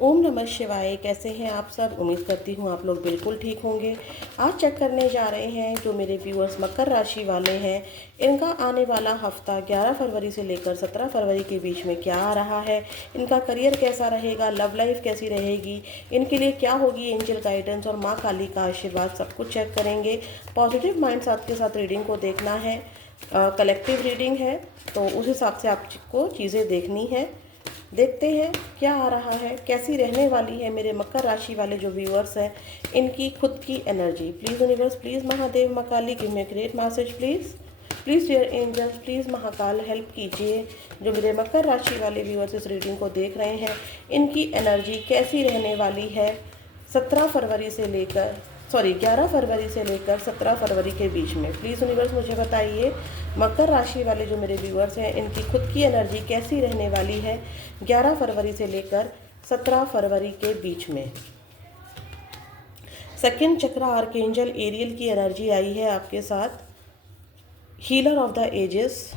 ओम नमः शिवाय। कैसे हैं आप सब? उम्मीद करती हूँ आप लोग बिल्कुल ठीक होंगे। आज चेक करने जा रहे हैं जो मेरे व्यूअर्स मकर राशि वाले हैं, इनका आने वाला हफ्ता 11 फरवरी से लेकर 17 फरवरी के बीच में क्या आ रहा है, इनका करियर कैसा रहेगा, लव लाइफ कैसी रहेगी, इनके लिए क्या होगी एंजल गाइडेंस और माँ काली का आशीर्वाद, सब कुछ चेक करेंगे। पॉजिटिव माइंड साथ के साथ रीडिंग को देखना है। कलेक्टिव रीडिंग है तो उस हिसाब से आपको चीज़ें देखनी है। देखते हैं क्या आ रहा है, कैसी रहने वाली है मेरे मकर राशि वाले जो व्यूअर्स हैं, इनकी खुद की energy. Please universe, please Mahadev, माँ Kali, give me great message please. Please dear angels, please Mahakal help कीजिए। जो मेरे मकर राशि वाले व्यूअर्स इस रीडिंग को देख रहे हैं, इनकी एनर्जी कैसी रहने वाली है 17 फरवरी से लेकर 11 फरवरी से लेकर 17 फरवरी के बीच में। प्लीज़ यूनिवर्स मुझे बताइए, मकर राशि वाले जो मेरे व्यूअर्स हैं, इनकी खुद की एनर्जी कैसी रहने वाली है 11 फरवरी से लेकर 17 फरवरी के बीच में। सेकंड चक्र आर्कएंजल एरियल की एनर्जी आई है आपके साथ, हीलर ऑफ द एजेस।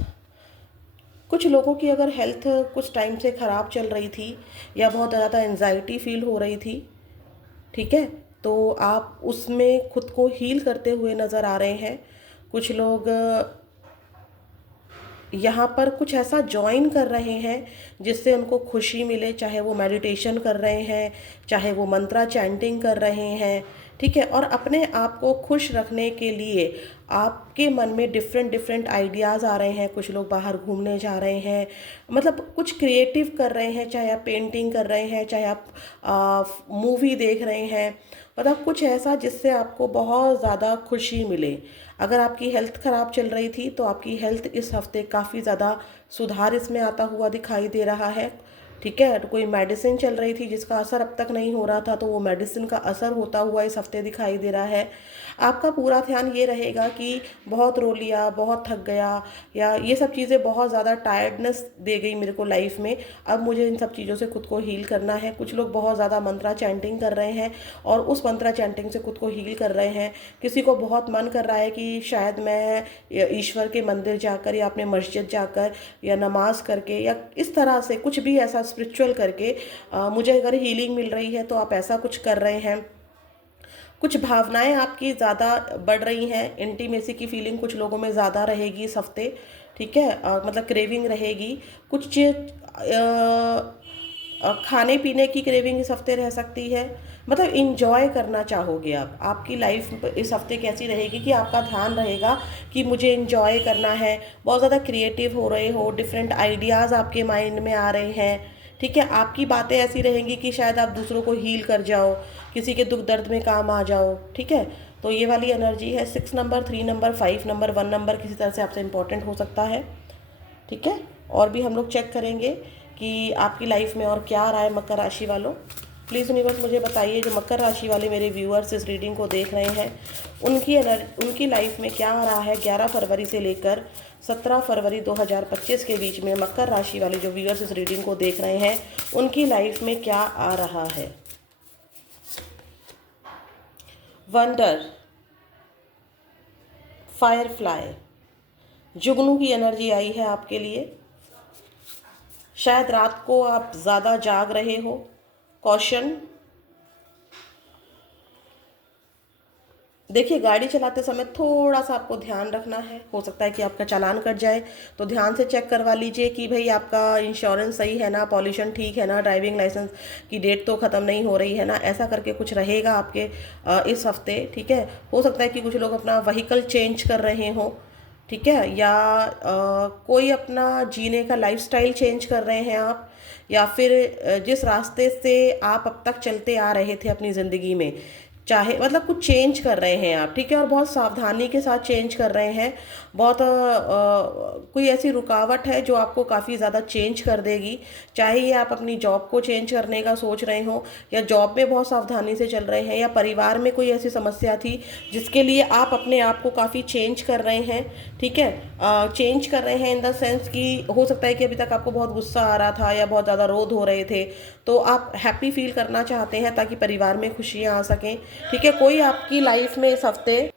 कुछ लोगों की अगर हेल्थ कुछ टाइम से ख़राब चल रही थी या बहुत ज़्यादा एंजाइटी फील हो रही थी, ठीक है, तो आप उसमें खुद को हील करते हुए नज़र आ रहे हैं। कुछ लोग यहाँ पर कुछ ऐसा ज्वाइन कर रहे हैं जिससे उनको खुशी मिले, चाहे वो मेडिटेशन कर रहे हैं, चाहे वो मंत्रा चैंटिंग कर रहे हैं, ठीक है। और अपने आप को खुश रखने के लिए आपके मन में डिफरेंट डिफरेंट आइडियाज़ आ रहे हैं। कुछ लोग बाहर घूमने जा रहे हैं, मतलब कुछ क्रिएटिव कर रहे हैं, चाहे आप पेंटिंग कर रहे हैं, चाहे आप मूवी देख रहे हैं, मतलब कुछ ऐसा जिससे आपको बहुत ज़्यादा खुशी मिले। अगर आपकी हेल्थ ख़राब चल रही थी तो आपकी हेल्थ इस हफ्ते काफ़ी ज़्यादा सुधार इसमें आता हुआ दिखाई दे रहा है, ठीक है। तो कोई मेडिसिन चल रही थी जिसका असर अब तक नहीं हो रहा था, तो वो मेडिसिन का असर होता हुआ इस हफ्ते दिखाई दे रहा है। आपका पूरा ध्यान ये रहेगा कि बहुत रो लिया, बहुत थक गया, या ये सब चीज़ें बहुत ज़्यादा टायर्डनेस दे गई मेरे को लाइफ में, अब मुझे इन सब चीज़ों से खुद को हील करना है। कुछ लोग बहुत ज़्यादा मंत्रा चैंटिंग कर रहे हैं और उस मंत्रा चैंटिंग से खुद को हील कर रहे हैं। किसी को बहुत मन कर रहा है कि शायद मैं ईश्वर के मंदिर जाकर या अपने मस्जिद जाकर या नमाज करके या इस तरह से कुछ भी ऐसा स्पिरिचुअल करके मुझे अगर हीलिंग मिल रही है, तो आप ऐसा कुछ कर रहे हैं। कुछ भावनाएं आपकी ज़्यादा बढ़ रही हैं, इंटीमेसी की फीलिंग कुछ लोगों में ज़्यादा रहेगी इस हफ्ते, ठीक है। मतलब क्रेविंग रहेगी, कुछ खाने पीने की क्रेविंग इस हफ्ते रह सकती है। मतलब इंजॉय करना चाहोगे आप, आपकी लाइफ इस हफ्ते कैसी रहेगी कि आपका ध्यान रहेगा कि मुझे इंजॉय करना है। बहुत ज़्यादा क्रिएटिव हो रहे हो, डिफरेंट आइडियाज़ आपके माइंड में आ रहे हैं, ठीक है। आपकी बातें ऐसी रहेंगी कि शायद आप दूसरों को हील कर जाओ, किसी के दुख दर्द में काम आ जाओ, ठीक है। तो ये वाली एनर्जी है। 6 नंबर, 3 नंबर, 5 नंबर, 1 नंबर किसी तरह से आपसे इम्पोर्टेंट हो सकता है, ठीक है। और भी हम लोग चेक करेंगे कि आपकी लाइफ में और क्या आ रहा है मकर राशि वालों। प्लीज़ यूनिवर्स मुझे बताइए, जो मकर राशि वाले मेरे व्यूअर्स इस रीडिंग को देख रहे हैं, उनकी लाइफ में क्या आ रहा है 11 फरवरी से लेकर 17 फरवरी 2025 के बीच में। मकर राशि वाले जो व्यूअर्स इस रीडिंग को देख रहे हैं, उनकी लाइफ में क्या आ रहा है। वंडर, फायरफ्लाई, जुगनू की एनर्जी आई है आपके लिए। शायद रात को आप ज़्यादा जाग रहे हो। कॉशन, देखिए गाड़ी चलाते समय थोड़ा सा आपको ध्यान रखना है, हो सकता है कि आपका चालान कट जाए, तो ध्यान से चेक करवा लीजिए कि भाई आपका इंश्योरेंस सही है ना, पॉल्यूशन ठीक है ना, ड्राइविंग लाइसेंस की डेट तो ख़त्म नहीं हो रही है ना, ऐसा करके कुछ रहेगा आपके इस हफ्ते, ठीक है। हो सकता है कि कुछ लोग अपना व्हीकल चेंज कर रहे हों, ठीक है, या कोई अपना जीने का लाइफस्टाइल चेंज कर रहे हैं आप, या फिर जिस रास्ते से आप अब तक चलते आ रहे थे अपनी ज़िंदगी में, चाहे मतलब कुछ चेंज कर रहे हैं आप, ठीक है, और बहुत सावधानी के साथ चेंज कर रहे हैं। बहुत कोई ऐसी रुकावट है जो आपको काफ़ी ज़्यादा चेंज कर देगी। चाहे ये आप अपनी जॉब को चेंज करने का सोच रहे हो, या जॉब में बहुत सावधानी से चल रहे हैं, या परिवार में कोई ऐसी समस्या थी जिसके लिए आप अपने आप को काफ़ी चेंज कर रहे हैं, ठीक है। चेंज कर रहे हैं इन द सेंस कि हो सकता है कि अभी तक आपको बहुत गुस्सा आ रहा था या बहुत ज़्यादा क्रोध हो रहे थे, तो आप हैप्पी फील करना चाहते हैं ताकि परिवार में खुशियाँ आ सकें, ठीक है। कोई आपकी लाइफ में इस हफ्ते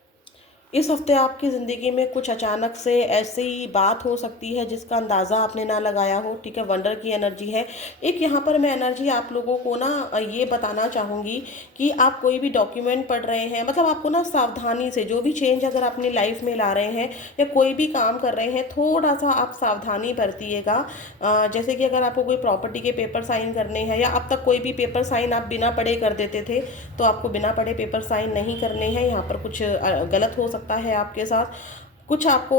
इस हफ्ते आपकी ज़िंदगी में कुछ अचानक से ऐसी बात हो सकती है जिसका अंदाज़ा आपने ना लगाया हो, ठीक है। वंडर की एनर्जी है। एक यहाँ पर मैं एनर्जी आप लोगों को ना ये बताना चाहूँगी कि आप कोई भी डॉक्यूमेंट पढ़ रहे हैं, मतलब आपको ना सावधानी से जो भी चेंज अगर अपनी लाइफ में ला रहे हैं या कोई भी काम कर रहे हैं, थोड़ा सा आप सावधानी बरतिएगा। जैसे कि अगर आपको कोई प्रॉपर्टी के पेपर साइन करने हैं या अब तक कोई भी पेपर साइन आप बिना पढ़े कर देते थे, तो आपको बिना पढ़े पेपर साइन नहीं करने हैं। यहाँ पर कुछ गलत हो सकता है आपके साथ। कुछ आपको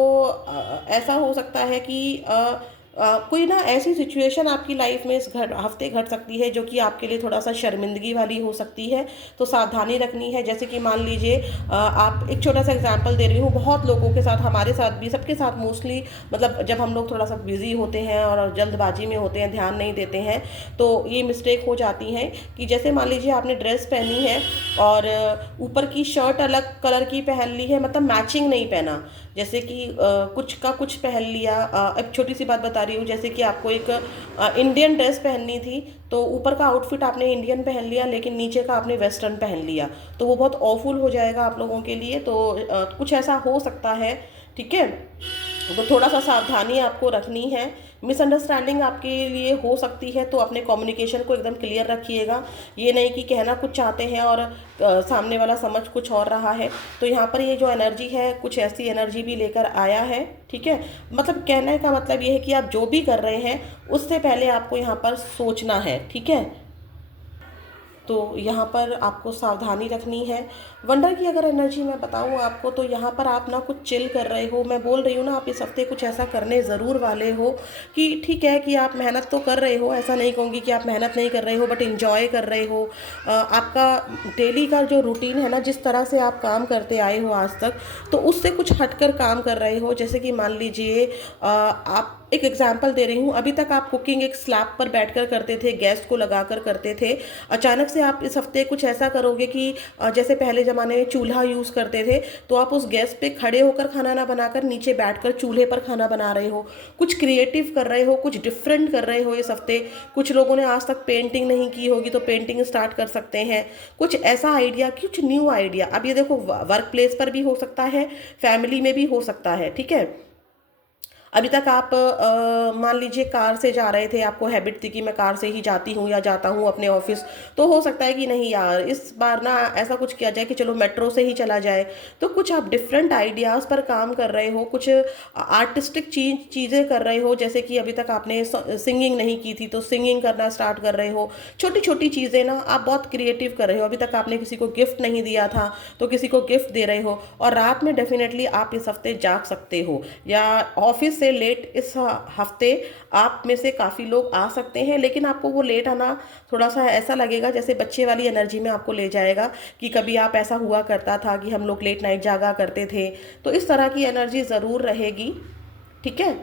ऐसा हो सकता है कि कोई ना ऐसी सिचुएशन आपकी लाइफ में इस हफ्ते घट सकती है जो कि आपके लिए थोड़ा सा शर्मिंदगी वाली हो सकती है, तो सावधानी रखनी है। जैसे कि मान लीजिए आप, एक छोटा सा एग्जांपल दे रही हूँ, बहुत लोगों के साथ, हमारे साथ भी, सबके साथ मोस्टली, मतलब जब हम लोग थोड़ा सा बिजी होते हैं और जल्दबाजी में होते हैं, ध्यान नहीं देते हैं, तो ये मिस्टेक हो जाती है कि जैसे मान लीजिए आपने ड्रेस पहनी है और ऊपर की शर्ट अलग कलर की पहन ली है, मतलब मैचिंग नहीं पहना। जैसे कि कुछ का कुछ पहन लिया। अब छोटी सी बात बता रही हूँ, जैसे कि आपको एक इंडियन ड्रेस पहननी थी, तो ऊपर का आउटफिट आपने इंडियन पहन लिया लेकिन नीचे का आपने वेस्टर्न पहन लिया, तो वो बहुत ऑफुल हो जाएगा आप लोगों के लिए। तो कुछ ऐसा हो सकता है, ठीक है। तो थोड़ा सा सावधानी आपको रखनी है। मिसअंडरस्टैंडिंग आपके लिए हो सकती है, तो अपने कम्युनिकेशन को एकदम क्लियर रखिएगा। ये नहीं कि कहना कुछ चाहते हैं और सामने वाला समझ कुछ और रहा है। तो यहाँ पर ये जो एनर्जी है, कुछ ऐसी एनर्जी भी लेकर आया है, ठीक है। मतलब कहने का मतलब ये है कि आप जो भी कर रहे हैं उससे पहले आपको यहाँ पर सोचना है, ठीक है। तो यहाँ पर आपको सावधानी रखनी है। वंडर की अगर एनर्जी मैं बताऊँ आपको, तो यहाँ पर आप ना कुछ चिल कर रहे हो। मैं बोल रही हूँ ना, आप इस हफ्ते कुछ ऐसा करने ज़रूर वाले हो कि ठीक है कि आप मेहनत तो कर रहे हो, ऐसा नहीं कहूँगी कि आप मेहनत नहीं कर रहे हो, बट इंजॉय कर रहे हो। आपका डेली का जो रूटीन है ना, जिस तरह से आप काम करते आए हो आज तक, तो उससे कुछ हटकर काम कर रहे हो। जैसे कि मान लीजिए आप, एक एग्जाम्पल दे रही हूँ, अभी तक आप कुकिंग एक स्लैब पर बैठकर करते थे, गैस को लगाकर करते थे। अचानक से आप इस हफ्ते कुछ ऐसा करोगे कि जैसे पहले ज़माने में चूल्हा यूज़ करते थे, तो आप उस गैस पे खड़े होकर खाना ना बनाकर नीचे बैठकर चूल्हे पर खाना बना रहे हो। कुछ क्रिएटिव कर रहे हो, कुछ डिफरेंट कर रहे हो इस हफ्ते। कुछ लोगों ने आज तक पेंटिंग नहीं की होगी, तो पेंटिंग स्टार्ट कर सकते हैं। कुछ ऐसा आइडिया, कुछ न्यू आइडिया। अब ये देखो, वर्क प्लेस पर भी हो सकता है, फैमिली में भी हो सकता है, ठीक है। अभी तक आप मान लीजिए कार से जा रहे थे, आपको हैबिट थी कि मैं कार से ही जाती हूँ या जाता हूँ अपने ऑफिस, तो हो सकता है कि नहीं यार, इस बार ना ऐसा कुछ किया जाए कि चलो मेट्रो से ही चला जाए। तो कुछ आप डिफरेंट आइडियाज़ पर काम कर रहे हो, कुछ आर्टिस्टिक चीज़ें कर रहे हो। जैसे कि अभी तक आपने सिंगिंग नहीं की थी, तो सिंगिंग करना स्टार्ट कर रहे हो। छोटी छोटी चीज़ें ना आप बहुत क्रिएटिव कर रहे हो। अभी तक आपने किसी को गिफ्ट नहीं दिया था, तो किसी को गिफ्ट दे रहे हो। और रात में डेफिनेटली आप इस हफ्ते जाग सकते हो, या ऑफिस से लेट इस हफ्ते आप में से काफ़ी लोग आ सकते हैं। लेकिन आपको वो लेट आना थोड़ा सा ऐसा लगेगा जैसे बच्चे वाली एनर्जी में आपको ले जाएगा, कि कभी आप, ऐसा हुआ करता था कि हम लोग लेट नाइट जागा करते थे। तो इस तरह की एनर्जी ज़रूर रहेगी, ठीक है।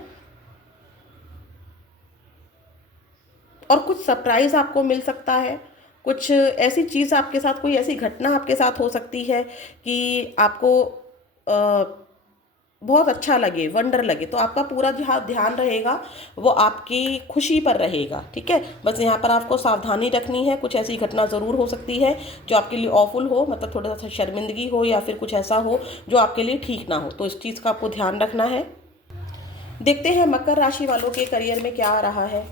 और कुछ सरप्राइज आपको मिल सकता है। कुछ ऐसी चीज़ आपके साथ, कोई ऐसी घटना आपके साथ हो सकती है कि आपको बहुत अच्छा लगे, वंडर लगे। तो आपका पूरा जहाँ ध्यान रहेगा वो आपकी खुशी पर रहेगा, ठीक है। बस यहाँ पर आपको सावधानी रखनी है। कुछ ऐसी घटना ज़रूर हो सकती है जो आपके लिए ऑफुल हो, मतलब थोड़ा सा शर्मिंदगी हो, या फिर कुछ ऐसा हो जो आपके लिए ठीक ना हो। तो इस चीज़ का आपको ध्यान रखना है। देखते हैं मकर राशि वालों के करियर में क्या आ रहा है।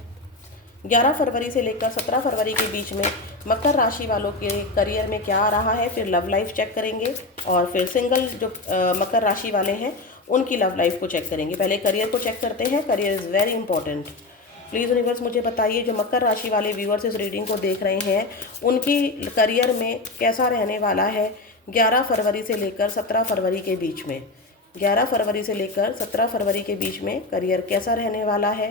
11 फरवरी से लेकर 17 फरवरी के बीच में मकर राशि वालों के करियर में क्या आ रहा है। फिर लव लाइफ चेक करेंगे, और फिर सिंगल जो मकर राशि वाले हैं उनकी लव लाइफ को चेक करेंगे। पहले करियर को चेक करते हैं। Career is very important. Please universe मुझे बताइए, जो मकर राशि वाले व्यूअर्स इस रीडिंग को देख रहे हैं, उनकी करियर में कैसा रहने वाला है 11 फरवरी से लेकर 17 फरवरी के बीच में। 11 फरवरी से लेकर 17 फरवरी के बीच में करियर कैसा रहने वाला है।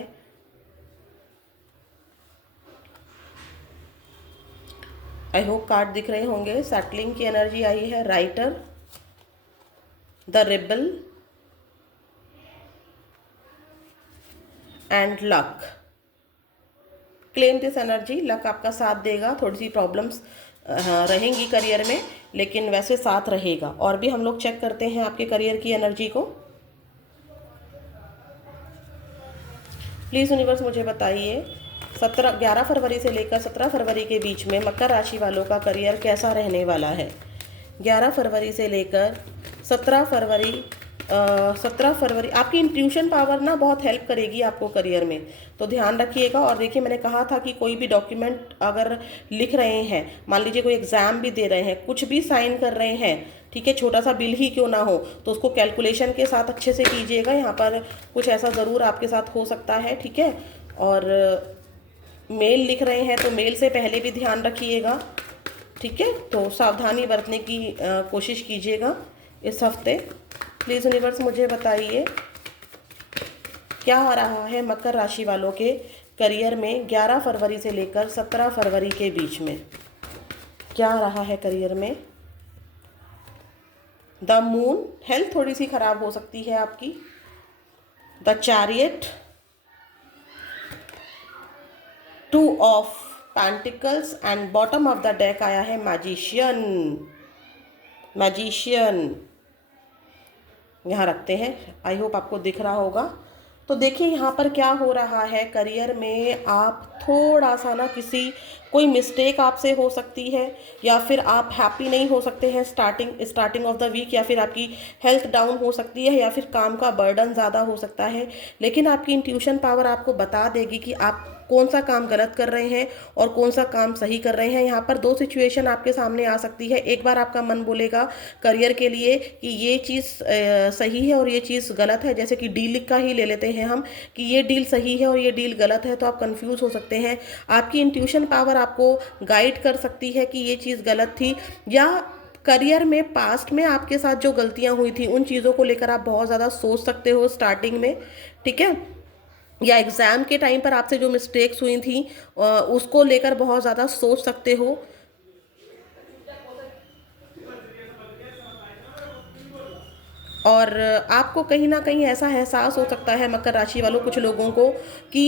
आई होप कार्ड दिख रहे होंगे। सेटलिंग की एनर्जी आई है, writer, the rebel and luck. Claim this energy. Luck आपका साथ देगा। थोड़ी सी प्रॉब्लम्स रहेंगी करियर में, लेकिन वैसे साथ रहेगा। और भी हम लोग चेक करते हैं आपके करियर की एनर्जी को। प्लीज़ यूनिवर्स मुझे बताइए, 11 फरवरी से लेकर 17 फरवरी के बीच में मकर राशि वालों का करियर कैसा रहने वाला है। 11 फरवरी से लेकर 17 फरवरी 17 फरवरी आपकी इंट्यूशन पावर ना बहुत हेल्प करेगी आपको करियर में, तो ध्यान रखिएगा। और देखिए मैंने कहा था कि कोई भी डॉक्यूमेंट अगर लिख रहे हैं, मान लीजिए कोई एग्ज़ाम भी दे रहे हैं, कुछ भी साइन कर रहे हैं, ठीक है, छोटा सा बिल ही क्यों ना हो, तो उसको कैलकुलेशन के साथ अच्छे से कीजिएगा। यहाँ पर कुछ ऐसा ज़रूर आपके साथ हो सकता है, ठीक है। और मेल लिख रहे हैं तो मेल से पहले भी ध्यान रखिएगा, ठीक है। तो सावधानी बरतने की कोशिश कीजिएगा इस हफ्ते। प्लीज़ यूनिवर्स मुझे बताइए क्या हो रहा है मकर राशि वालों के करियर में 11 फरवरी से लेकर 17 फरवरी के बीच में, क्या रहा है करियर में। द मून, हेल्थ थोड़ी सी खराब हो सकती है आपकी। The chariot, 2 of pentacles and bottom of the deck आया है मैजिशियन। मैजिशियन यहाँ रखते हैं, आई होप आपको दिख रहा होगा। तो देखिए यहाँ पर क्या हो रहा है करियर में, आप थोड़ा सा ना कोई मिस्टेक आपसे हो सकती है, या फिर आप हैप्पी नहीं हो सकते हैं स्टार्टिंग ऑफ द वीक, या फिर आपकी हेल्थ डाउन हो सकती है, या फिर काम का बर्डन ज़्यादा हो सकता है। लेकिन आपकी इंट्यूशन पावर आपको बता देगी कि आप कौन सा काम गलत कर रहे हैं और कौन सा काम सही कर रहे हैं। यहाँ पर 2 सिचुएशन आपके सामने आ सकती है। एक बार आपका मन बोलेगा करियर के लिए कि ये चीज़ सही है और ये चीज़ गलत है, जैसे कि डील का ही ले लेते हैं हम कि ये डील सही है और ये डील गलत है, तो आप कंफ्यूज हो सकते हैं। आपकी इंट्यूशन पावर आपको गाइड कर सकती है कि ये चीज़ गलत थी, या करियर में पास्ट में आपके साथ जो गलतियां हुई थी उन चीज़ों को लेकर आप बहुत ज़्यादा सोच सकते हो स्टार्टिंग में, ठीक है। या एग्ज़ाम के टाइम पर आपसे जो मिस्टेक्स हुई थी उसको लेकर बहुत ज़्यादा सोच सकते हो। और आपको कहीं ना कहीं ऐसा एहसास हो सकता है मकर राशि वालों कुछ लोगों को कि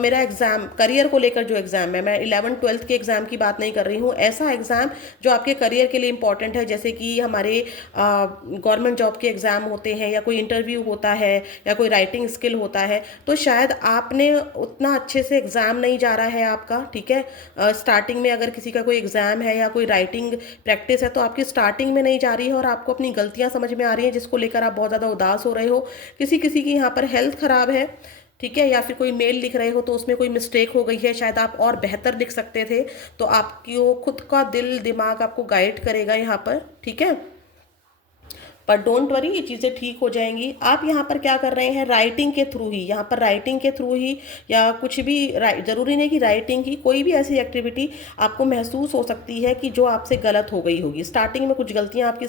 मेरा एग्ज़ाम करियर को लेकर जो एग्ज़ाम है, मैं 11th-12th के एग्ज़ाम की बात नहीं कर रही हूँ, ऐसा एग्ज़ाम जो आपके करियर के लिए इम्पॉर्टेंट है, जैसे कि हमारे गवर्नमेंट जॉब के एग्ज़ाम होते हैं, या कोई इंटरव्यू होता है, या कोई राइटिंग स्किल होता है, तो शायद आपने उतना अच्छे से एग्ज़ाम नहीं जा रहा है आपका, ठीक है। स्टार्टिंग में अगर किसी का कोई एग्ज़ाम है या कोई राइटिंग प्रैक्टिस है तो आपकी स्टार्टिंग में नहीं जा रही है और आपको अपनी गलतियां समझ में आ रही हैं, जिसको लेकर आप बहुत ज़्यादा उदास हो रहे हो। किसी किसी की यहाँ पर हेल्थ खराब है, ठीक है, या फिर कोई मेल लिख रहे हो तो उसमें कोई मिस्टेक हो गई है, शायद आप और बेहतर लिख सकते थे, तो आपकी वो खुद का दिल दिमाग आपको गाइड करेगा यहाँ पर, ठीक है। पर डोंट वरी, ये चीज़ें ठीक हो जाएंगी। आप यहाँ पर क्या कर रहे हैं, राइटिंग के थ्रू ही, यहाँ पर राइटिंग के थ्रू ही, या कुछ भी ज़रूरी नहीं कि राइटिंग ही, कोई भी ऐसी एक्टिविटी आपको महसूस हो सकती है कि जो आपसे गलत हो गई होगी। स्टार्टिंग में कुछ गलतियाँ आपकी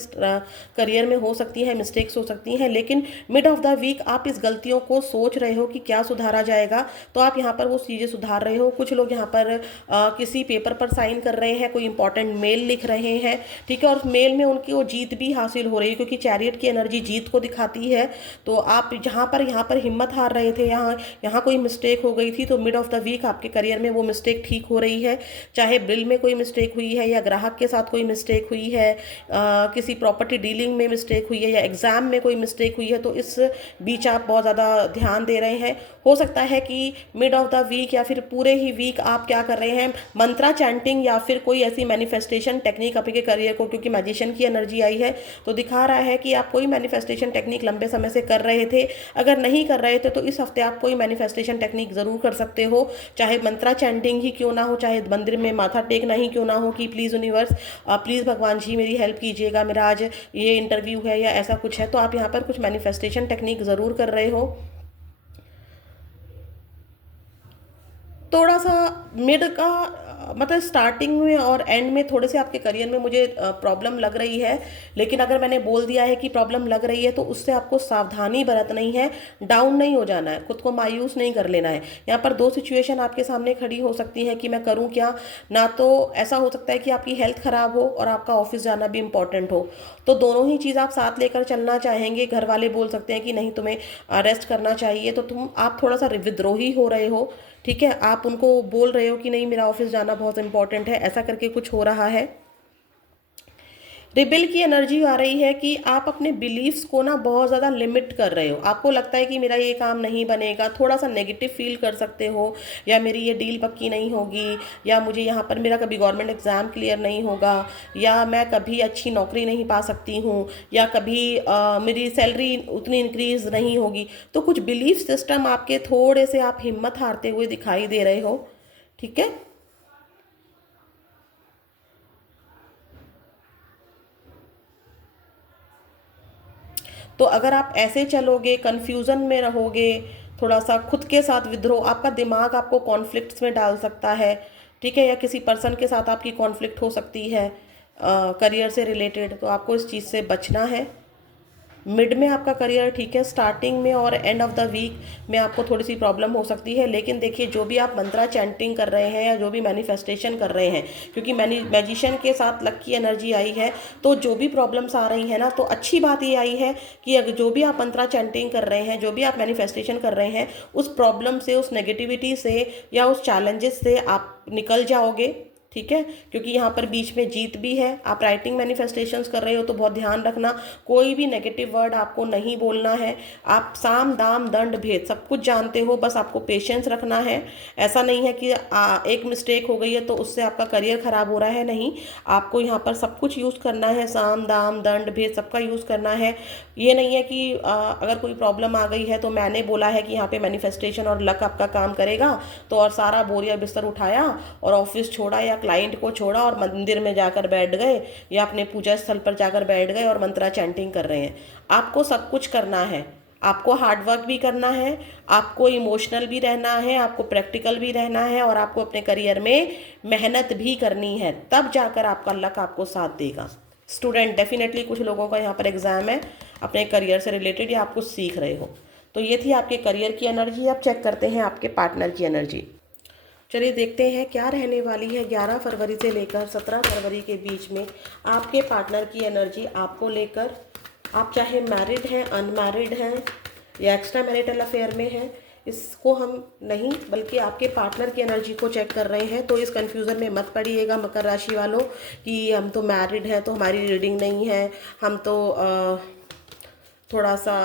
करियर में हो सकती हैं, मिस्टेक्स हो सकती हैं, लेकिन मिड ऑफ द वीक आप इस गलतियों को सोच रहे हो कि क्या सुधारा जाएगा, तो आप यहाँ पर वो चीज़ें सुधार रहे हो। कुछ लोग यहाँ पर किसी पेपर पर साइन कर रहे हैं, कोई इंपॉर्टेंट मेल लिख रहे हैं, ठीक है, और मेल में उनकी वो जीत भी हासिल हो रही है, क्योंकि चैरियट की एनर्जी जीत को दिखाती है। तो आप यहाँ पर हिम्मत हार रहे थे, यहाँ कोई मिस्टेक हो गई थी, तो मिड ऑफ द वीक आपके करियर में वो मिस्टेक ठीक हो रही है। चाहे बिल में कोई मिस्टेक हुई है, या ग्राहक के साथ कोई मिस्टेक हुई है, किसी प्रॉपर्टी डीलिंग में मिस्टेक हुई है, या एग्जाम में कोई मिस्टेक हुई है, तो इस बीच आप बहुत ज़्यादा ध्यान दे रहे हैं। हो सकता है कि मिड ऑफ द वीक या फिर पूरे ही वीक आप क्या कर रहे हैं, मंत्रा चैंटिंग या फिर कोई ऐसी मैनिफेस्टेशन टेक्निक आपके करियर को, क्योंकि मैजिशियन की एनर्जी आई है तो दिखा रहा है कि आप कोई मैनिफेस्टेशन टेक्निक लंबे समय से कर रहे थे। अगर नहीं कर रहे थे तो इस हफ्ते आप कोई मैनिफेस्टेशन टेक्निक ज़रूर कर सकते हो, चाहे मंत्रा चैंटिंग ही क्यों ना हो, चाहे मंदिर में माथा टेकना ही क्यों ना हो कि प्लीज़ यूनिवर्स, प्लीज़ भगवान जी मेरी हेल्प कीजिएगा, मेरा आज ये इंटरव्यू है या ऐसा कुछ है, तो आप यहाँ पर कुछ मैनिफेस्टेशन टेक्निक ज़रूर कर रहे हो। थोड़ा सा मिड का मतलब स्टार्टिंग में और एंड में थोड़े से आपके करियर में मुझे प्रॉब्लम लग रही है, लेकिन अगर मैंने बोल दिया है कि प्रॉब्लम लग रही है तो उससे आपको सावधानी बरतनी है, डाउन नहीं हो जाना है, खुद को मायूस नहीं कर लेना है। यहाँ पर 2 सिचुएशन आपके सामने खड़ी हो सकती हैं कि मैं करूँ क्या। ना तो ऐसा हो सकता है कि आपकी हेल्थ खराब हो और आपका ऑफिस जाना भी इम्पॉर्टेंट हो, तो दोनों ही चीज़ आप साथ लेकर चलना चाहेंगे। घर वाले बोल सकते हैं कि नहीं तुम्हें रेस्ट करना चाहिए, तो आप थोड़ा सा विद्रोही हो रहे हो, ठीक है, आप उनको बोल रहे हो कि नहीं मेरा ऑफिस जाना बहुत इंपॉर्टेंट है, ऐसा करके कुछ हो रहा है। रिबेल की एनर्जी आ रही है कि आप अपने बिलीव्स को ना बहुत ज़्यादा लिमिट कर रहे हो। आपको लगता है कि मेरा ये काम नहीं बनेगा, थोड़ा सा नेगेटिव फील कर सकते हो, या मेरी ये डील पक्की नहीं होगी, या मुझे यहाँ पर मेरा कभी गवर्नमेंट एग्ज़ाम क्लियर नहीं होगा, या मैं कभी अच्छी नौकरी नहीं पा सकती हूँ, या कभी मेरी सैलरी उतनी इंक्रीज नहीं होगी। तो कुछ बिलीफ सिस्टम आपके थोड़े से आप हिम्मत हारते हुए दिखाई दे रहे हो। ठीक है, तो अगर आप ऐसे चलोगे, कंफ्यूजन में रहोगे, थोड़ा सा खुद के साथ विद्रोह, आपका दिमाग आपको कॉन्फ्लिक्ट्स में डाल सकता है। ठीक है, या किसी पर्सन के साथ आपकी कॉन्फ्लिक्ट हो सकती है करियर से रिलेटेड, तो आपको इस चीज़ से बचना है। मिड में आपका करियर ठीक है, स्टार्टिंग में और एंड ऑफ द वीक में आपको थोड़ी सी प्रॉब्लम हो सकती है। लेकिन देखिए, जो भी आप मंत्रा चैंटिंग कर रहे हैं या जो भी मैनिफेस्टेशन कर रहे हैं, क्योंकि मैजिशियन के साथ लक की एनर्जी आई है, तो जो भी प्रॉब्लम्स आ रही है ना, तो अच्छी बात ये आई है कि अगर जो भी आप मंत्रा चैंटिंग कर रहे हैं, जो भी आप मैनिफेस्टेशन कर रहे हैं, उस प्रॉब्लम से, उस नेगेटिविटी से या उस चैलेंजेस से आप निकल जाओगे। ठीक है, क्योंकि यहाँ पर बीच में जीत भी है। आप राइटिंग मैनिफेस्टेशंस कर रहे हो तो बहुत ध्यान रखना, कोई भी नेगेटिव वर्ड आपको नहीं बोलना है। आप साम दाम दंड भेद सब कुछ जानते हो, बस आपको पेशेंस रखना है। ऐसा नहीं है कि एक मिस्टेक हो गई है तो उससे आपका करियर खराब हो रहा है, नहीं। आपको यहाँ पर सब कुछ यूज़ करना है, साम दाम दंड भेद सबका यूज़ करना है। ये नहीं है कि अगर कोई प्रॉब्लम आ गई है तो मैंने बोला है कि यहाँ पे मैनिफेस्टेशन और लक आपका काम करेगा, तो और सारा बोरिया बिस्तर उठाया और ऑफिस छोड़ा या क्लाइंट को छोड़ा और मंदिर में जाकर बैठ गए या अपने पूजा स्थल पर जाकर बैठ गए और मंत्रा चैंटिंग कर रहे हैं। आपको सब कुछ करना है, आपको हार्डवर्क भी करना है, आपको इमोशनल भी रहना है, आपको प्रैक्टिकल भी रहना है, और आपको अपने करियर में मेहनत भी करनी है, तब जाकर आपका लक आपको साथ देगा। स्टूडेंट, डेफिनेटली कुछ लोगों का यहाँ पर एग्जाम है अपने करियर से रिलेटेड, या आप कुछ सीख रहे हो। तो ये थी आपके करियर की एनर्जी। अब चेक करते हैं आपके पार्टनर की एनर्जी। चलिए देखते हैं क्या रहने वाली है 11 फरवरी से लेकर 17 फरवरी के बीच में आपके पार्टनर की एनर्जी आपको लेकर। आप चाहे मैरिड हैं, अनमैरिड हैं या एक्स्ट्रा मैरिटल अफेयर में हैं, इसको हम नहीं, बल्कि आपके पार्टनर की एनर्जी को चेक कर रहे हैं। तो इस कंफ्यूजन में मत पड़िएगा मकर राशि वालों कि हम तो मैरिड हैं तो हमारी रीडिंग नहीं है, हम तो थोड़ा सा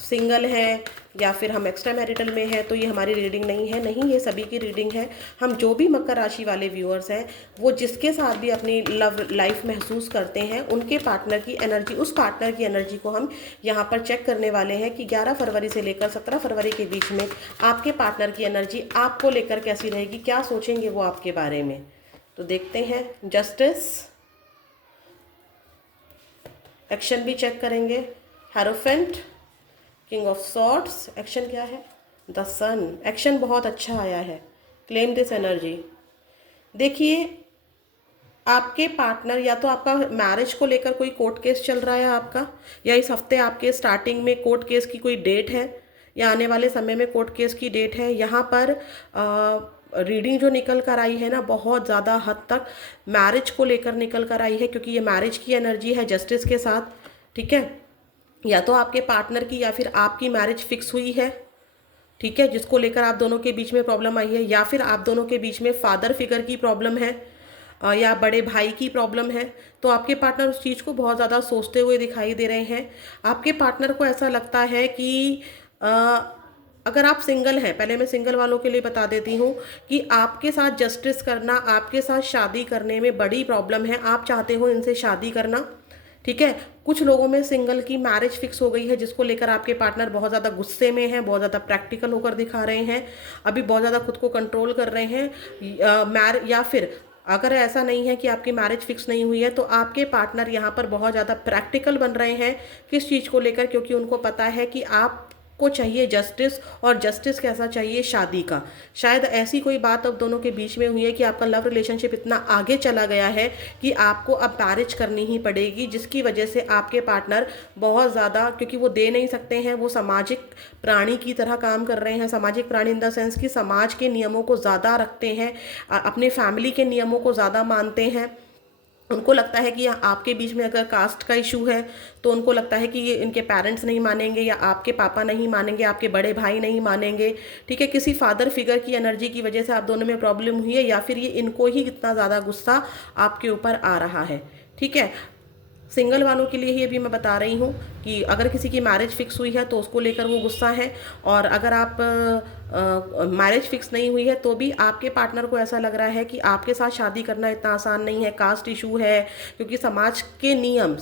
सिंगल है, या फिर हम एक्स्ट्रा मैरिटल में है तो ये हमारी रीडिंग नहीं है। नहीं, ये सभी की रीडिंग है। हम जो भी मकर राशि वाले व्यूअर्स हैं, वो जिसके साथ भी अपनी लव लाइफ महसूस करते हैं, उनके पार्टनर की एनर्जी, उस पार्टनर की एनर्जी को हम यहाँ पर चेक करने वाले हैं कि 11 फरवरी से लेकर 17 फरवरी के बीच में आपके पार्टनर की एनर्जी आपको लेकर कैसी रहेगी, क्या सोचेंगे वो आपके बारे में। तो देखते हैं। जस्टिस, एक्शन भी चेक करेंगे। Hierophant, king of swords, action क्या है, द सन, एक्शन बहुत अच्छा आया है। Claim this energy. देखिए, आपके पार्टनर, या तो आपका मैरिज को लेकर कोई कोर्ट केस चल रहा है आपका, या इस हफ्ते आपके स्टार्टिंग में कोर्ट केस की कोई डेट है, या आने वाले समय में कोर्ट केस की डेट है। यहाँ पर रीडिंग जो निकल कर आई है ना, बहुत ज़्यादा हद तक मैरिज को लेकर निकल कर आई है, क्योंकि ये मैरिज की एनर्जी है जस्टिस के साथ। ठीक है, या तो आपके पार्टनर की या फिर आपकी मैरिज फिक्स हुई है, ठीक है, जिसको लेकर आप दोनों के बीच में प्रॉब्लम आई है, या फिर आप दोनों के बीच में फादर फिगर की प्रॉब्लम है, या बड़े भाई की प्रॉब्लम है। तो आपके पार्टनर उस चीज़ को बहुत ज़्यादा सोचते हुए दिखाई दे रहे हैं। आपके पार्टनर को ऐसा लगता है कि अगर आप सिंगल हैं, पहले मैं सिंगल वालों के लिए बता देती हूँ कि आपके साथ जस्टिस करना, आपके साथ शादी करने में बड़ी प्रॉब्लम है। आप चाहते हो इनसे शादी करना, ठीक है। कुछ लोगों में सिंगल की मैरिज फिक्स हो गई है, जिसको लेकर आपके पार्टनर बहुत ज़्यादा गुस्से में हैं, बहुत ज़्यादा प्रैक्टिकल होकर दिखा रहे हैं, अभी बहुत ज़्यादा खुद को कंट्रोल कर रहे हैं। या फिर अगर ऐसा नहीं है कि आपकी मैरिज फिक्स नहीं हुई है, तो आपके पार्टनर यहाँ पर बहुत ज़्यादा प्रैक्टिकल बन रहे हैं किस चीज़ को लेकर, क्योंकि उनको पता है कि आप को चाहिए जस्टिस, और जस्टिस कैसा चाहिए, शादी का। शायद ऐसी कोई बात अब दोनों के बीच में हुई है कि आपका लव रिलेशनशिप इतना आगे चला गया है कि आपको अब मैरिज करनी ही पड़ेगी, जिसकी वजह से आपके पार्टनर बहुत ज़्यादा, क्योंकि वो दे नहीं सकते हैं, वो सामाजिक प्राणी की तरह काम कर रहे हैं। सामाजिक प्राणी इन द सेंस कि समाज के नियमों को ज़्यादा रखते हैं, अपने फैमिली के नियमों को ज़्यादा मानते हैं। उनको लगता है कि आपके बीच में अगर कास्ट का इशू है तो उनको लगता है कि ये इनके पेरेंट्स नहीं मानेंगे, या आपके पापा नहीं मानेंगे, आपके बड़े भाई नहीं मानेंगे, ठीक है। किसी फादर फिगर की एनर्जी की वजह से आप दोनों में प्रॉब्लम हुई है, या फिर ये इनको ही इतना ज़्यादा गुस्सा आपके ऊपर आ रहा है, ठीक है। सिंगल वालों के लिए ही अभी मैं बता रही हूँ कि अगर किसी की मैरिज फिक्स हुई है तो उसको लेकर वो गुस्सा है, और अगर आप मैरिज फिक्स नहीं हुई है तो भी आपके पार्टनर को ऐसा लग रहा है कि आपके साथ शादी करना इतना आसान नहीं है, कास्ट इशू है, क्योंकि समाज के नियम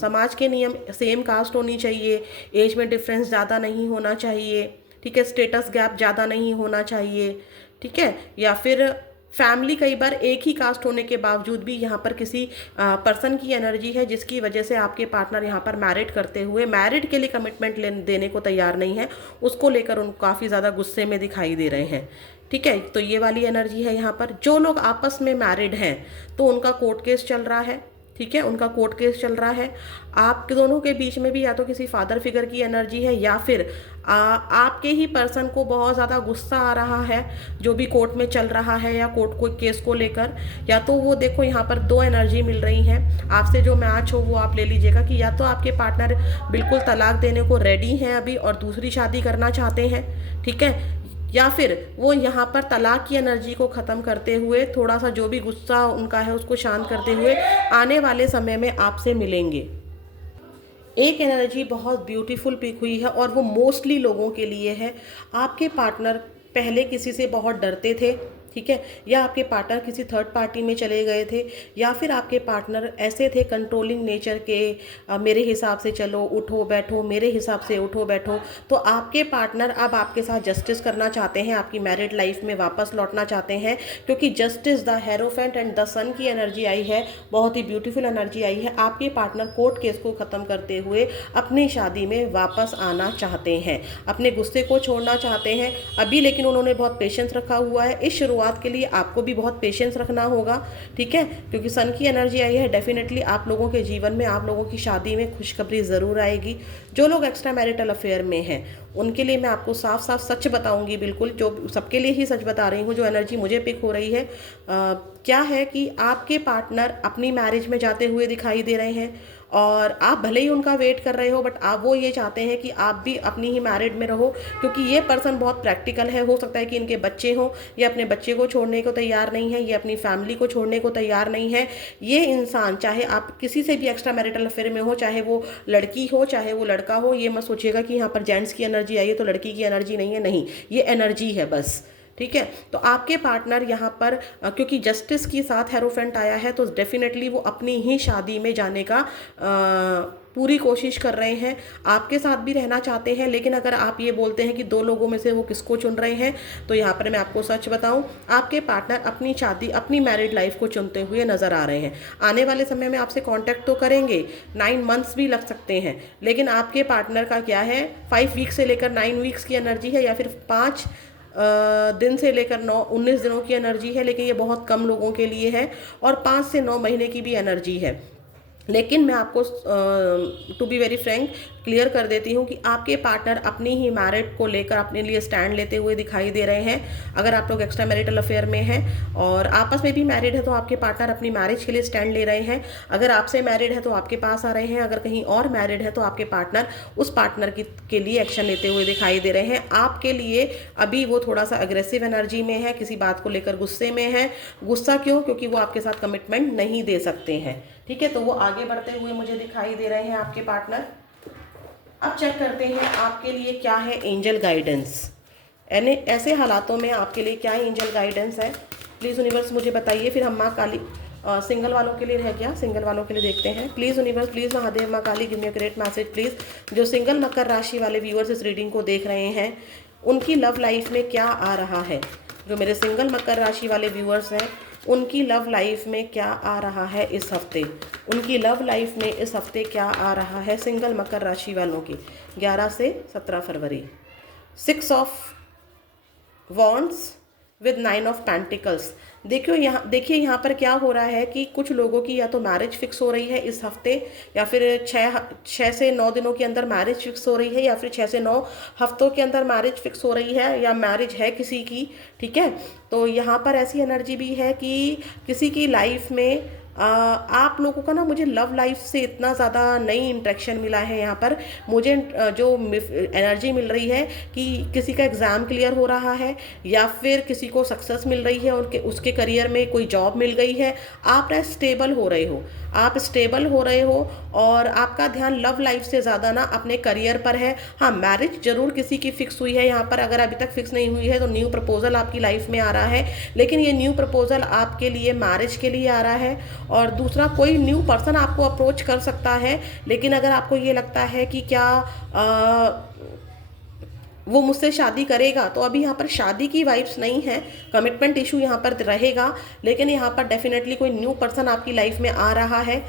सेम कास्ट होनी चाहिए, एज में डिफरेंस ज़्यादा नहीं होना चाहिए, ठीक है, स्टेटस गैप ज़्यादा नहीं होना चाहिए, ठीक है, या फिर फैमिली कई बार एक ही कास्ट होने के बावजूद भी यहाँ पर किसी पर्सन की एनर्जी है जिसकी वजह से आपके पार्टनर यहाँ पर मैरिड करते हुए मैरिड के लिए कमिटमेंट देने को तैयार नहीं है, उसको लेकर उनको काफ़ी ज़्यादा गुस्से में दिखाई दे रहे हैं। ठीक है, तो ये वाली एनर्जी है यहाँ पर। जो लोग आपस में मैरिड हैं तो उनका कोर्ट केस चल रहा है, ठीक है, उनका कोर्ट केस चल रहा है। आप दोनों के बीच में भी या तो किसी फादर फिगर की एनर्जी है, या फिर आपके ही पर्सन को बहुत ज़्यादा गुस्सा आ रहा है जो भी कोर्ट में चल रहा है या कोर्ट को केस को लेकर। या तो वो देखो यहाँ पर दो एनर्जी मिल रही हैं आपसे, जो मैच हो वो आप ले लीजिएगा कि या तो आपके पार्टनर बिल्कुल तलाक देने को रेडी हैं अभी और दूसरी शादी करना चाहते हैं, ठीक है, या फिर वो यहाँ पर तलाक की एनर्जी को ख़त्म करते हुए थोड़ा सा जो भी गुस्सा उनका है उसको शांत करते हुए आने वाले समय में आपसे मिलेंगे। एक एनर्जी बहुत ब्यूटीफुल पिक हुई है और वो मोस्टली लोगों के लिए है। आपके पार्टनर पहले किसी से बहुत डरते थे, ठीक है, या आपके पार्टनर किसी थर्ड पार्टी में चले गए थे, या फिर आपके पार्टनर ऐसे थे कंट्रोलिंग नेचर के, मेरे हिसाब से चलो, उठो बैठो, मेरे हिसाब से उठो बैठो। तो आपके पार्टनर अब आपके साथ जस्टिस करना चाहते हैं, आपकी मैरिड लाइफ में वापस लौटना चाहते हैं, क्योंकि justice, the hierophant and the sun की एनर्जी आई है, बहुत ही ब्यूटीफुल एनर्जी आई है। आपके पार्टनर कोर्ट केस को ख़त्म करते हुए अपनी शादी में वापस आना चाहते हैं, अपने गुस्से को छोड़ना चाहते हैं अभी, लेकिन उन्होंने बहुत पेशेंस रखा हुआ है। इस शुरुआत के लिए आपको भी बहुत पेशेंस रखना होगा, ठीक है, क्योंकि सन की एनर्जी आई है। डेफिनेटली आप लोगों के जीवन में, आप लोगों की शादी में खुशखबरी ज़रूर आएगी। जो लोग एक्स्ट्रा मैरिटल अफेयर में हैं उनके लिए मैं आपको साफ साफ सच बताऊंगी, बिल्कुल जो सबके लिए ही सच बता रही हूँ। जो एनर्जी मुझे पिक हो रही है क्या है कि आपके पार्टनर अपनी मैरिज में जाते हुए दिखाई दे रहे हैं, और आप भले ही उनका वेट कर रहे हो, बट आप वो ये चाहते हैं कि आप भी अपनी ही मैरिड में रहो, क्योंकि ये पर्सन बहुत प्रैक्टिकल है। हो सकता है कि इनके बच्चे हों, ये अपने बच्चे को छोड़ने को तैयार नहीं है, ये अपनी फैमिली को छोड़ने को तैयार नहीं है। ये इंसान, चाहे आप किसी से भी एक्स्ट्रा मैरिटल अफेयर में हो, चाहे वो लड़की हो चाहे वो लड़का हो, ये मत सोचिएगा कि यहाँ पर जेंट्स की एनर्जी आई है तो लड़की की एनर्जी नहीं है, नहीं, ये एनर्जी है बस, ठीक है। तो आपके पार्टनर यहाँ पर क्योंकि जस्टिस के साथ हेरोफेंट आया है तो डेफिनेटली वो अपनी ही शादी में जाने का पूरी कोशिश कर रहे हैं, आपके साथ भी रहना चाहते हैं। लेकिन अगर आप ये बोलते हैं कि दो लोगों में से वो किसको चुन रहे हैं, तो यहाँ पर मैं आपको सच बताऊं, आपके पार्टनर अपनी शादी, अपनी मैरिड लाइफ को चुनते हुए नजर आ रहे हैं। आने वाले समय में आपसे कांटेक्ट तो करेंगे, 9 मंथ्स भी लग सकते हैं, लेकिन आपके पार्टनर का क्या है, 5 वीक्स से लेकर 9 वीक्स की एनर्जी है, या फिर 5 दिन से लेकर 19 दिनों की एनर्जी है, लेकिन ये बहुत कम लोगों के लिए है, और 5 से 9 महीने की भी एनर्जी है। लेकिन मैं आपको टू बी वेरी फ्रैंक क्लियर कर देती हूँ कि आपके पार्टनर अपनी ही मैरिड को लेकर अपने लिए स्टैंड लेते हुए दिखाई दे रहे हैं। अगर आप लोग एक्स्ट्रा मैरिटल अफेयर में हैं और आपस में भी मैरिड है तो आपके पार्टनर अपनी मैरिज के लिए स्टैंड ले रहे हैं। अगर आपसे मैरिड है तो आपके पास आ रहे हैं, अगर कहीं और मैरिड है तो आपके पार्टनर उस पार्टनर के लिए एक्शन लेते हुए दिखाई दे रहे हैं। आपके लिए अभी वो थोड़ा सा अग्रेसिव एनर्जी में है, किसी बात को लेकर गुस्से में है। गुस्सा क्यों? क्योंकि वो आपके साथ कमिटमेंट नहीं दे सकते हैं, ठीक है। तो वो आगे बढ़ते हुए मुझे दिखाई दे रहे हैं आपके पार्टनर। अब चेक करते हैं आपके लिए क्या है एंजल गाइडेंस, यानी ऐसे हालातों में आपके लिए क्या एंजल गाइडेंस है। प्लीज़ यूनिवर्स मुझे बताइए। फिर हम माँ काली सिंगल वालों के लिए रह गया, सिंगल वालों के लिए देखते हैं। प्लीज़ यूनिवर्स, प्लीज़ महादेव, माँ Kali, give me a great message please. जो सिंगल मकर राशि वाले व्यूअर्स इस रीडिंग को देख रहे हैं, उनकी लव लाइफ में क्या आ रहा है। जो मेरे सिंगल मकर राशि वाले व्यूअर्स हैं, उनकी लव लाइफ में क्या आ रहा है इस हफ्ते। उनकी लव लाइफ में इस हफ्ते क्या आ रहा है सिंगल मकर राशि वालों की 11 से 17 फरवरी। 6 of wands with 9 of pentacles. देखिए यहाँ पर क्या हो रहा है कि कुछ लोगों की या तो मैरिज फिक्स हो रही है इस हफ्ते, या फिर 6 से 9 दिनों के अंदर मैरिज फिक्स हो रही है, या फिर 6 से 9 हफ्तों के अंदर मैरिज फिक्स हो रही है, या मैरिज है किसी की, ठीक है। तो यहाँ पर ऐसी एनर्जी भी है कि किसी की लाइफ में आप लोगों का ना मुझे लव लाइफ से इतना ज़्यादा नई इंटरेक्शन मिला है यहाँ पर। मुझे जो एनर्जी मिल रही है कि किसी का एग्ज़ाम क्लियर हो रहा है, या फिर किसी को सक्सेस मिल रही है, उनके उसके करियर में कोई जॉब मिल गई है। आप ना स्टेबल हो रहे हो, आप स्टेबल हो रहे हो, और आपका ध्यान लव लाइफ से ज़्यादा ना अपने करियर पर है। हाँ, मैरिज जरूर किसी की फिक्स हुई है यहाँ पर, अगर अभी तक फिक्स नहीं हुई है तो न्यू प्रपोजल आपकी लाइफ में आ रहा है, लेकिन ये न्यू प्रपोजल आपके लिए मैरिज के लिए आ रहा है। और दूसरा, कोई न्यू पर्सन आपको अप्रोच कर सकता है, लेकिन अगर आपको ये लगता है कि क्या वो मुझसे शादी करेगा, तो अभी यहाँ पर शादी की वाइब्स नहीं है, कमिटमेंट इशू यहाँ पर रहेगा। लेकिन यहाँ पर डेफिनेटली कोई न्यू पर्सन आपकी लाइफ में आ रहा है,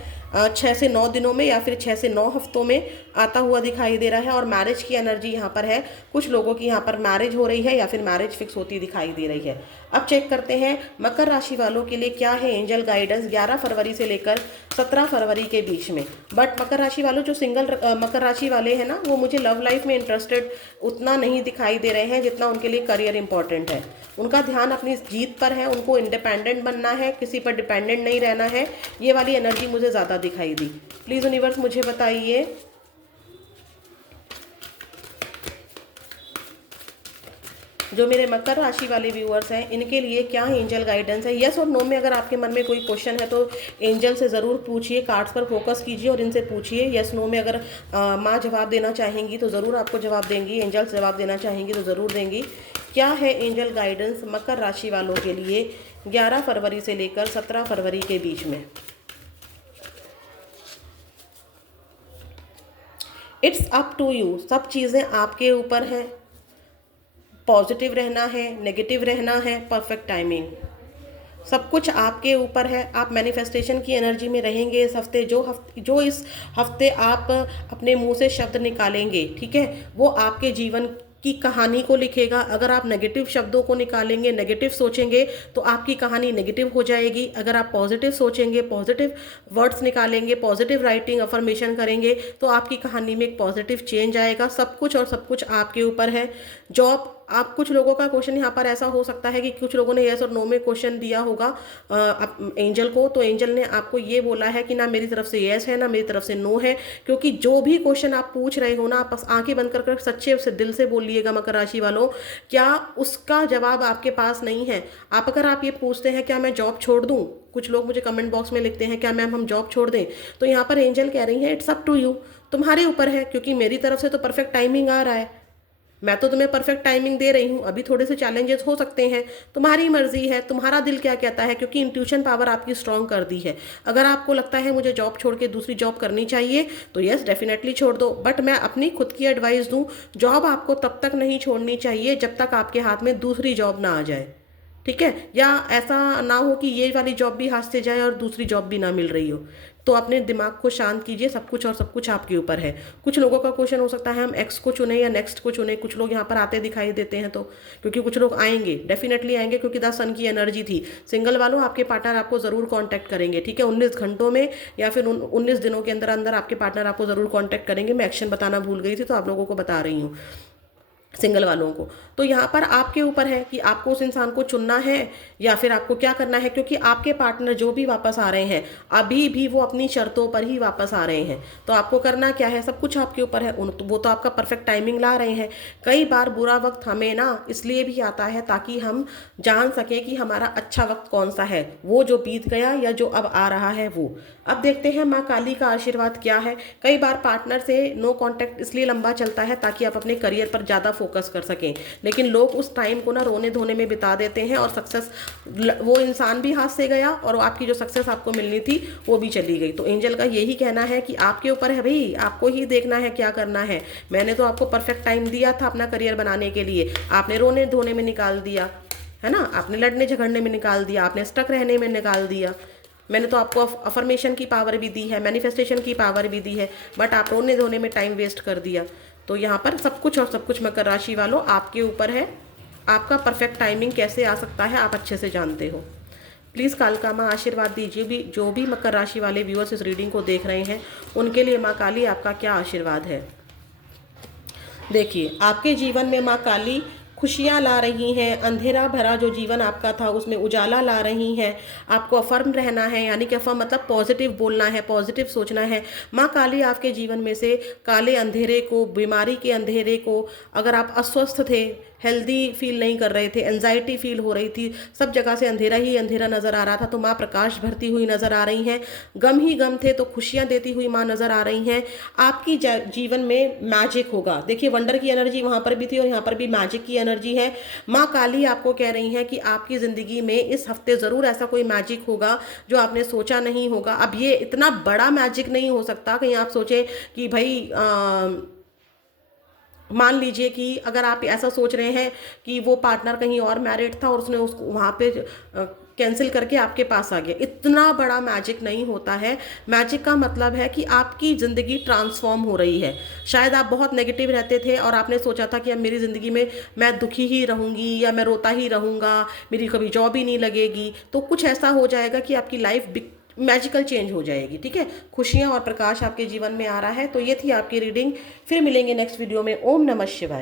6 से 9 दिनों में या फिर 6 से 9 हफ्तों में आता हुआ दिखाई दे रहा है। और मैरिज की एनर्जी यहाँ पर है, कुछ लोगों की यहाँ पर मैरिज हो रही है या फिर मैरिज फिक्स होती दिखाई दे रही है। अब चेक करते हैं मकर राशि वालों के लिए क्या है एंजल गाइडेंस 11 फरवरी से लेकर 17 फरवरी के बीच में। बट मकर राशि वालों, जो सिंगल मकर राशि वाले हैं ना, वो मुझे लव लाइफ में इंटरेस्टेड उतना नहीं दिखाई दे रहे हैं जितना उनके लिए करियर इंपॉर्टेंट है। उनका ध्यान अपनी जीत पर है, उनको इंडिपेंडेंट बनना है, किसी पर डिपेंडेंट नहीं रहना है। ये वाली एनर्जी मुझे ज़्यादा दिखाई दी। प्लीज़ यूनिवर्स मुझे बताइए जो मेरे मकर राशि वाले व्यूअर्स हैं इनके लिए क्या एंजल गाइडेंस है। यस और नो में अगर आपके मन में कोई क्वेश्चन है तो एंजल से ज़रूर पूछिए, कार्ड्स पर फोकस कीजिए और इनसे पूछिए। यस नो में अगर माँ जवाब देना चाहेंगी तो ज़रूर आपको जवाब देंगी, एंजल जवाब देना चाहेंगी तो ज़रूर देंगी। क्या है एंजल गाइडेंस मकर राशि वालों के लिए 11 फरवरी से लेकर 17 फरवरी के बीच में। इट्स अप टू यू, सब चीज़ें आपके ऊपर हैं। पॉजिटिव रहना है, नेगेटिव रहना है, परफेक्ट टाइमिंग, सब कुछ आपके ऊपर है। आप मैनिफेस्टेशन की एनर्जी में रहेंगे इस हफ्ते। जो इस हफ्ते आप अपने मुंह से शब्द निकालेंगे, ठीक है, वो आपके जीवन की कहानी को लिखेगा। अगर आप नेगेटिव शब्दों को निकालेंगे, नेगेटिव सोचेंगे, तो आपकी कहानी नेगेटिव हो जाएगी। अगर आप पॉजिटिव सोचेंगे, पॉजिटिव वर्ड्स निकालेंगे, पॉजिटिव राइटिंग अफर्मेशन करेंगे, तो आपकी कहानी में एक पॉजिटिव चेंज आएगा। सब कुछ और सब कुछ आपके ऊपर है। जॉब, आप कुछ लोगों का क्वेश्चन यहाँ पर ऐसा हो सकता है कि कुछ लोगों ने यस और नो में क्वेश्चन दिया होगा एंजल को, तो एंजल ने आपको ये बोला है कि ना मेरी तरफ से यस है ना मेरी तरफ से नो है। क्योंकि जो भी क्वेश्चन आप पूछ रहे हो ना, आप बस आंखें बंद कर सच्चे से दिल से बोलिएगा मकर राशि वालों, क्या उसका जवाब आपके पास नहीं है। अगर आप ये पूछते हैं क्या मैं जॉब छोड़ दूँ, कुछ लोग मुझे कमेंट बॉक्स में लिखते हैं क्या मैम हम जॉब छोड़ दें, तो यहाँ पर एंजल कह रही है इट्स अप टू यू, तुम्हारे ऊपर है। क्योंकि मेरी तरफ से तो परफेक्ट टाइमिंग आ रहा है, मैं तो तुम्हें परफेक्ट टाइमिंग दे रही हूँ। अभी थोड़े से चैलेंजेस हो सकते हैं, तुम्हारी मर्जी है, तुम्हारा दिल क्या कहता है। क्योंकि इंट्यूशन पावर आपकी स्ट्रांग कर दी है। अगर आपको लगता है मुझे जॉब छोड़ के दूसरी जॉब करनी चाहिए तो यस डेफिनेटली छोड़ दो। बट मैं अपनी खुद की एडवाइस दूँ, जॉब आपको तब तक नहीं छोड़नी चाहिए जब तक आपके हाथ में दूसरी जॉब ना आ जाए, ठीक है। या ऐसा ना हो कि ये वाली जॉब भी हाथ से जाए और दूसरी जॉब भी ना मिल रही हो। तो अपने दिमाग को शांत कीजिए, सब कुछ और सब कुछ आपके ऊपर है। कुछ लोगों का क्वेश्चन हो सकता है हम एक्स को चुने या नेक्स्ट को चुने। कुछ लोग यहाँ पर आते दिखाई देते हैं, तो क्योंकि कुछ लोग आएंगे, डेफिनेटली आएंगे, क्योंकि 10 सन की एनर्जी थी। सिंगल वालों, आपके पार्टनर आपको ज़रूर कॉन्टैक्ट करेंगे, ठीक है, 19 घंटों में या फिर 19 दिनों के अंदर अंदर आपके पार्टनर आपको ज़रूर कॉन्टैक्ट करेंगे। मैं एक्शन बताना भूल गई थी तो आप लोगों को बता रही हूँ, सिंगल वालों को। तो यहाँ पर आपके ऊपर है कि आपको उस इंसान को चुनना है या फिर आपको क्या करना है। क्योंकि आपके पार्टनर जो भी वापस आ रहे हैं अभी भी वो अपनी शर्तों पर ही वापस आ रहे हैं। तो आपको करना क्या है, सब कुछ आपके ऊपर है। वो तो आपका परफेक्ट टाइमिंग ला रहे हैं। कई बार बुरा वक्त हमें ना इसलिए भी आता है ताकि हम जान सकें कि हमारा अच्छा वक्त कौन सा है, वो जो बीत गया या जो अब आ रहा है वो। अब देखते हैं माँ काली का आशीर्वाद क्या है। कई बार पार्टनर से नो कांटेक्ट इसलिए लंबा चलता है ताकि आप अपने करियर पर ज़्यादा फोकस कर सकें, लेकिन लोग उस टाइम को ना रोने धोने में बिता देते हैं और सक्सेस, वो इंसान भी हाथ से गया और आपकी जो सक्सेस आपको मिलनी थी वो भी चली गई। तो एंजल का यही कहना है कि आपके ऊपर है भाई, आपको ही देखना है क्या करना है। मैंने तो आपको परफेक्ट टाइम दिया था अपना करियर बनाने के लिए, आपने रोने धोने में निकाल दिया है ना, आपने लड़ने झगड़ने में निकाल दिया, आपने स्टक रहने में निकाल दिया। मैंने तो आपको अफर्मेशन की पावर भी दी है, मैनिफेस्टेशन की पावर भी दी है, बट आप रोने धोने में टाइम वेस्ट कर दिया। तो यहाँ पर सब कुछ और सब कुछ मकर राशि वालों आपके ऊपर है। आपका परफेक्ट टाइमिंग कैसे आ सकता है आप अच्छे से जानते हो। प्लीज़ कालका माँ आशीर्वाद दीजिए भी, जो भी मकर राशि वाले व्यूअर्स इस रीडिंग को देख रहे हैं उनके लिए माँ काली आपका क्या आशीर्वाद है। देखिए, आपके जीवन में माँ काली खुशियाँ ला रही हैं, अंधेरा भरा जो जीवन आपका था उसमें उजाला ला रही हैं। आपको अफर्म रहना है, यानी कि अफर्म मतलब पॉजिटिव बोलना है, पॉजिटिव सोचना है। माँ काली आपके जीवन में से काले अंधेरे को, बीमारी के अंधेरे को, अगर आप अस्वस्थ थे, हेल्दी फील नहीं कर रहे थे, एंजाइटी फील हो रही थी, सब जगह से अंधेरा ही अंधेरा नजर आ रहा था, तो माँ प्रकाश भरती हुई नजर आ रही हैं। गम ही गम थे तो खुशियाँ देती हुई माँ नजर आ रही हैं। आपकी जीवन में मैजिक होगा। देखिए वंडर की एनर्जी वहां पर भी थी और यहाँ पर भी मैजिक की एनर्जी है। माँ काली आपको कह रही हैं कि आपकी ज़िंदगी में इस हफ्ते ज़रूर ऐसा कोई मैजिक होगा जो आपने सोचा नहीं होगा। अब ये इतना बड़ा मैजिक नहीं हो सकता कहीं आप सोचें कि भाई मान लीजिए कि अगर आप ऐसा सोच रहे हैं कि वो पार्टनर कहीं और मैरिड था और उसने उसको वहाँ पे कैंसिल करके आपके पास आ गया, इतना बड़ा मैजिक नहीं होता है। मैजिक का मतलब है कि आपकी ज़िंदगी ट्रांसफॉर्म हो रही है। शायद आप बहुत नेगेटिव रहते थे और आपने सोचा था कि अब मेरी ज़िंदगी में मैं दुखी ही रहूँगी या मैं रोता ही रहूँगा, मेरी कभी जॉब ही नहीं लगेगी, तो कुछ ऐसा हो जाएगा कि आपकी लाइफ मैजिकल चेंज हो जाएगी। ठीक है, खुशियाँ और प्रकाश आपके जीवन में आ रहा है। तो ये थी आपकी रीडिंग। फिर मिलेंगे नेक्स्ट वीडियो में। ओम नमः शिवाय।